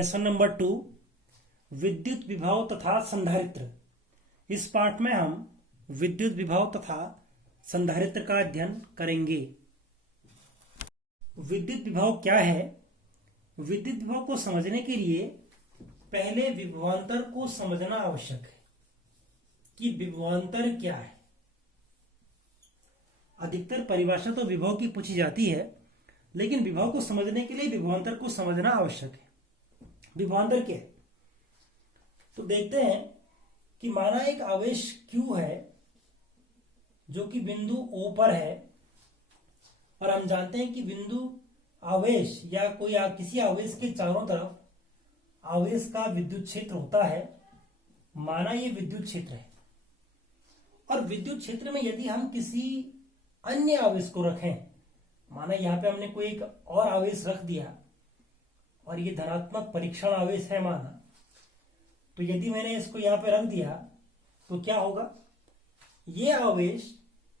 Lesson number 2 विद्युत विभव तथा संधारित्र। इस पाठ में हम विद्युत विभव तथा संधारित्र का अध्ययन करेंगे। विद्युत विभव क्या है? विद्युत विभव को समझने के लिए पहले विभवांतर को समझना आवश्यक है कि विभवांतर क्या है। अधिकतर परिभाषा तो विभव की पूछी जाती है, लेकिन विभव को समझने के लिए विभवांतर को समझना आवश्यक है। विभवांतर क्या है? तो देखते हैं कि माना एक आवेश Q है जो कि बिंदु O पर है, और हम जानते हैं कि बिंदु आवेश या किसी आवेश के चारों तरफ आवेश का विद्युत क्षेत्र होता है। माना ये विद्युत क्षेत्र है, और विद्युत क्षेत्र में यदि हम किसी अन्य आवेश को रखें, माना यहां पे हमने कोई एक और आवेश रख दिया और ये धनात्मक परीक्षण आवेश है माना, तो यदि मैंने इसको यहां पे रख दिया तो क्या होगा? ये आवेश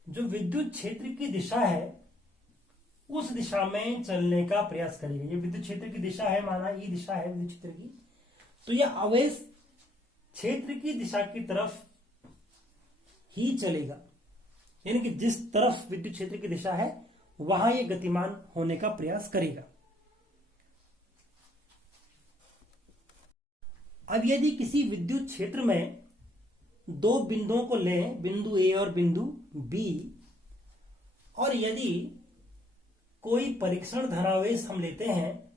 जो विद्युत क्षेत्र की दिशा है उस दिशा में चलने का प्रयास करेगा। ये विद्युत क्षेत्र की दिशा है, माना ये दिशा है विद्युत क्षेत्र की, तो यह आवेश क्षेत्र की दिशा की तरफ ही चलेगा, यानी कि जिस तरफ विद्युत क्षेत्र की दिशा है वहां ये गतिमान होने का प्रयास करेगा। अब यदि किसी विद्युत क्षेत्र में दो बिंदुओं को लें, बिंदु ए और बिंदु बी, और यदि कोई परीक्षण धनावेश हम लेते हैं,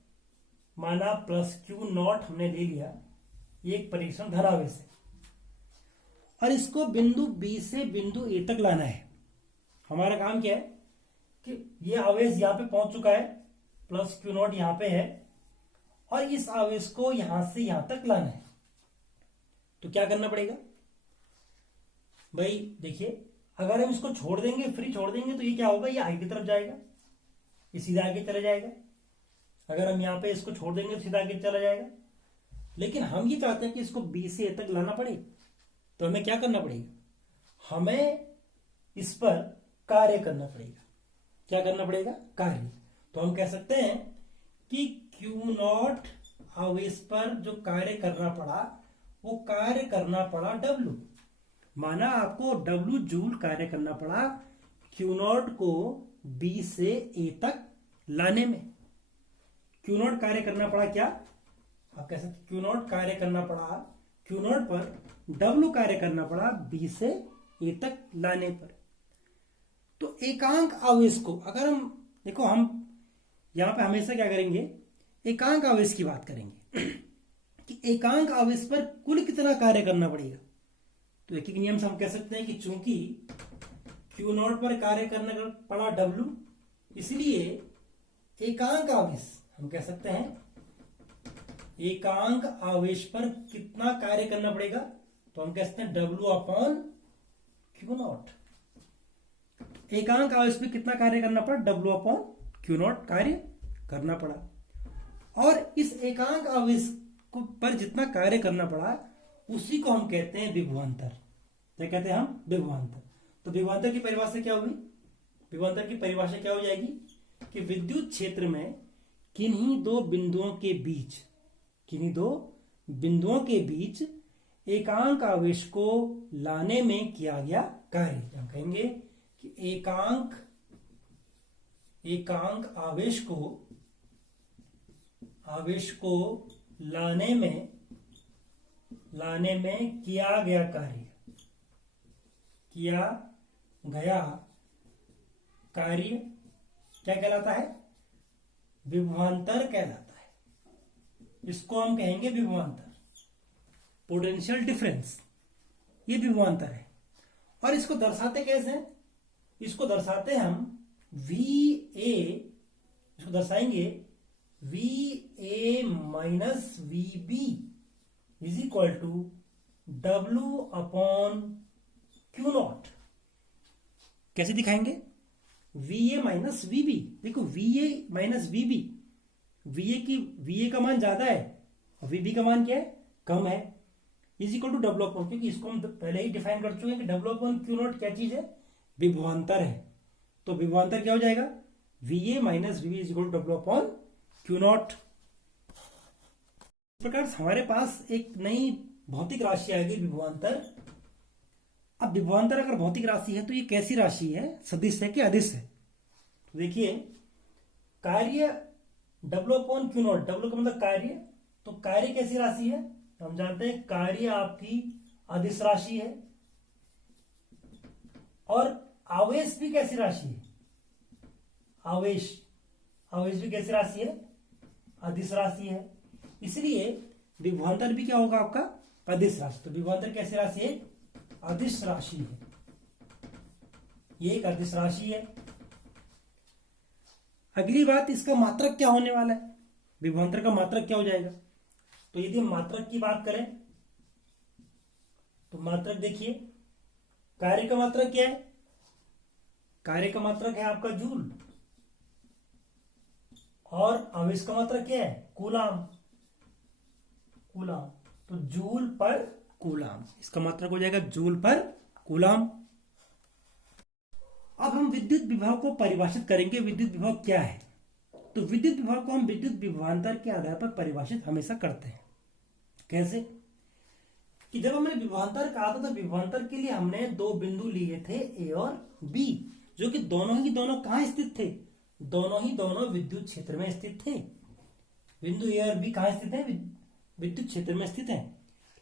माना +Q0 हमने ले लिया, ये एक परीक्षण धनावेश है, और इसको बिंदु बी से बिंदु ए तक लाना है। हमारा काम क्या है कि ये आवेश यहां पे पहुंच चुका है, +Q0 यहां पे है, और इस आवेश को यहां से यहां तक लाना है। तो क्या करना पड़ेगा भाई? देखिए, अगर हम इसको छोड़ देंगे, फ्री छोड़ देंगे, तो ये क्या होगा? ये आगे की तरफ जाएगा, ये सीधा आगे चला जाएगा। अगर हम यहां पे इसको छोड़ देंगे तो सीधा आगे चला जाएगा। लेकिन हम ये चाहते हैं कि इसको बी से ए तक लाना पड़े, तो हमें क्या करना पड़ेगा? हमें इस पर कार्य करना पड़ेगा। क्या करना पड़ेगा? कार्य। तो हम कह सकते हैं कि Q0 आवेश पर जो कार्य करना पड़ा वो कार्य करना पड़ा W। माना आपको W जूल कार्य करना पड़ा Q0 को B से A तक लाने में। Q0 कार्य करना पड़ा क्या? आप कह सकते Q0 कार्य करना पड़ा, Q0 पर W कार्य करना पड़ा B से A तक लाने पर। तो एकांक आवेश को अगर हम देखो, हम यहां पे हमेशा क्या करेंगे? एकांक आवेश की बात करेंगे कि एकांक आवेश पर कुल कितना कार्य करना पड़ेगा। तो एक नियम से हम कह सकते हैं कि चूंकि Q0 पर कार्य करना पड़ा W, इसलिए एकांक आवेश हम कह सकते हैं एकांक आवेश पर कितना कार्य करना पड़ेगा? तो हम कह सकते हैं W/Q0। एकांक आवेश पर कितना कार्य करना पड़ा? W/Q0 कार्य करना पड़ा। और इस एकांक आवेश पर जितना कार्य करना पड़ा उसी को हम कहते हैं विभवांतर। क्या कहते हैं हम? विभवांतर। तो विभवांतर की परिभाषा क्या होगी? विभवांतर की परिभाषा क्या हो जाएगी कि विद्युत क्षेत्र में किन्हीं दो बिंदुओं के बीच एकांक आवेश को लाने में किया गया कार्य। हम कहेंगे कि एकांक आवेश को लाने में किया गया कार्य क्या कहलाता है? विभवांतर कहलाता है। इसको हम कहेंगे विभवांतर। पोटेंशियल डिफरेंस, ये विभवांतर है। और इसको दर्शाते कैसे? इसको दर्शाते हम VA, इसको दर्शाएंगे VA minus VB is equal to W/Q0। कैसे दिखाएंगे? VA minus VB। देखो, VA माइनस VB, VA का मान ज्यादा है और VB का मान क्या है? कम है, इज इक्वल टू W/, क्योंकि इसको हम पहले ही डिफाइन कर चुके हैं कि W/Q0 क्या चीज है? विभवांतर है। तो विभवांतर क्या हो जाएगा? VA minus VB is equal to W/Q0। इस प्रकार से हमारे पास एक नई भौतिक राशि आ गई, विभवांतर। अब विभवांतर अगर भौतिक राशि है तो ये कैसी राशि है, सदिश है कि अदिश है? तो देखिए, कार्य W upon q not, W का मतलब कार्य, तो कार्य कैसी राशि है? हम जानते हैं कार्य आपकी अदिश राशि है, और आवेश भी कैसी राशि है? आवेश भी कैसी राशि है? अदिश राशि है। इसलिए विभवांतर भी क्या होगा आपका? अदिश राशि। तो विभवांतर कैसी राशि है? अदिश राशि है। ये एक अदिश राशि है। अगली बात, इसका मात्रक क्या होने वाला है? विभवांतर का मात्रक क्या हो जाएगा? तो यदि हम मात्रक की बात करें तो मात्रक देखिए, कार्य का मात्रक क्या है? कार्य का मात्रक है आपका जूल, और आवेश का मात्रक क्या है? कूलाम। तो जूल पर कूलाम, इसका मात्रक हो जाएगा जूल पर कूलाम। अब हम विद्युत विभव को परिभाषित करेंगे। विद्युत विभव क्या है? तो विद्युत विभव को हम विद्युत विभवांतर के आधार पर परिभाषित हमेशा करते हैं। कैसे? कि जब हमने विभवांतर कहा था तो विभवांतर के लिए हमने दो बिंदु लिए थे, ए और बी, जो कि दोनों कहां स्थित थे? दोनों विद्युत क्षेत्र में स्थित थे। बिंदु ए और बी कहां स्थित है? विद्युत क्षेत्र में स्थित है।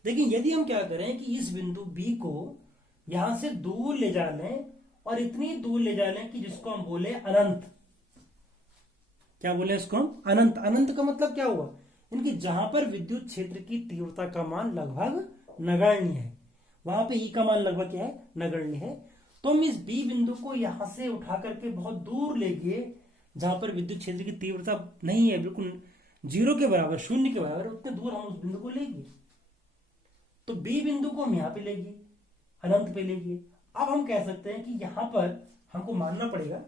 लेकिन यदि हम क्या करें कि इस बिंदु बी को यहां से दूर ले जा लें, और इतनी दूर ले जा लें कि जिसको हम बोले अनंत। क्या बोले इसको हम? अनंत। अनंत का मतलब क्या हुआ? इनकी जहां पर विद्युत क्षेत्र की तीव्रता का मान लगभग नगण्य है, वहां पे ई का मान लगभग क्या है? नगण्य है। तो हम इस बी बिंदु को यहां से उठा करके बहुत दूर ले गए, जहां पर विद्युत क्षेत्र की तीव्रता नहीं है, बिल्कुल जीरो के बराबर, शून्य के बराबर, उतने दूर हम उस बिंदु को ले गए। तो बी बिंदु को हम यहां पे ले गए, अनंत पे ले गए। अब हम कह सकते हैं कि यहां पर हमको मानना पड़ेगा,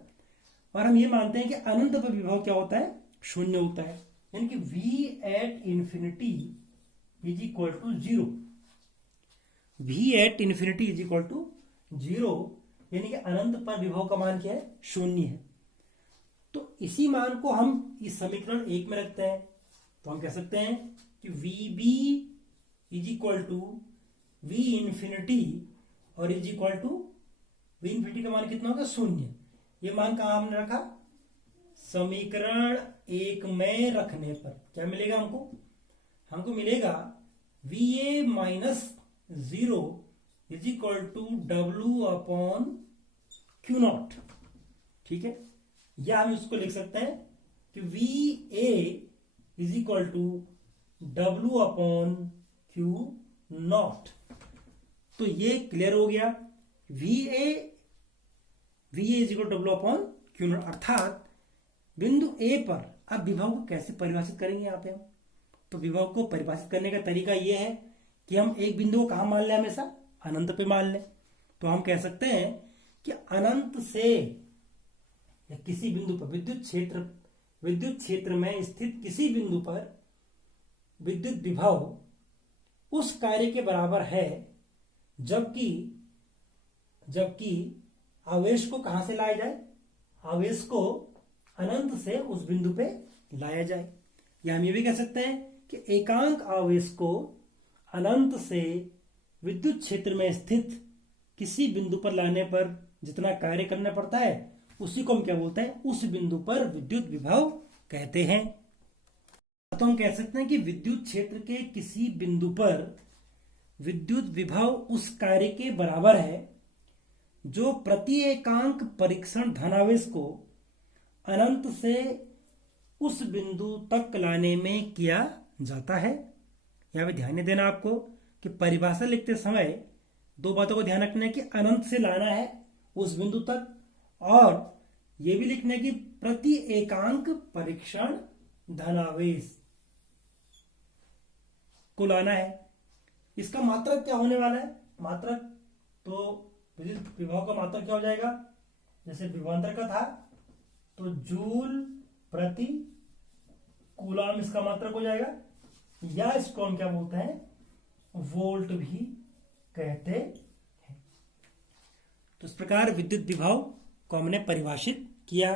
और हम ये मानते हैं कि अनंत पर विभव क्या होता है? शून्य होता है। यानी कि V at infinity is equal to zero. V at infinity is equal to zero, यानी कि अनंत पर विभव का मान क्या है? शून्य है। तो इसी मान को हम इस समीकरण 1 में रखते हैं, तो हम कह सकते हैं कि VB is equal to V infinity, और is equal to V infinity का मान कितना होगा? शून्य। ये मान कहां हमने रखा? समीकरण 1 में रखने पर क्या मिलेगा हमको? हमको मिलेगा VA minus 0 is equal to W upon q naught. ठीक है, या हम इसको लिख सकते हैं कि VA is equal to W upon q naught. तो ये क्लियर हो गया। VA is equal to W upon q naught, अर्थात बिंदु ए पर अब विभव को कैसे परिभाषित करेंगे यहाँ पे हम? तो विभव को परिभाषित करने का तरीका यह है कि हम एक बिंदु को कहां मान लें? हमेशा अनंत पे मान लें। तो हम कह सकते हैं कि अनंत से या किसी बिंदु पर विद्युत क्षेत्र में स्थित किसी बिंदु पर विद्युत विभव उस कार्य के बराबर है जबकि आवेश को कहां से लाया जाए? आवेश को अनंत से उस बिंदु पे लाया जाए। या हम ये भी कह सकते हैं कि एकांक आवेश को अनंत से विद्युत क्षेत्र में स्थित किसी बिंदु पर लाने पर जितना कार्य करना पड़ता है, उसी को हम क्या बोलते हैं? उस बिंदु पर विद्युत विभव कहते हैं। तो हम कह सकते हैं कि विद्युत क्षेत्र के किसी बिंदु पर विद्युत विभव उस कार्य के बराबर है जो प्रति एकांक परीक्षण धनावेश को अनंत से उस बिंदु तक लाने में किया जाता है। यहां पे ध्यान देना आपको कि परिभाषा लिखते समय दो बातों को ध्यान रखना है कि अनंत से लाना है उस बिंदु तक, और यह भी लिखना है कि प्रति एकांक परीक्षण धनावेश को लाना है। इसका मात्रक क्या होने वाला है? मात्रक तो विद्युत विभव का मात्रक क्या हो जाएगा? जैसे विभवांतर का था तो जूल प्रति कूलाम इसका मात्रक हो जाएगा, या इसको हम क्या बोलते हैं? वोल्ट भी कहते हैं। तो इस प्रकार विद्युत विभव को हमने परिभाषित किया।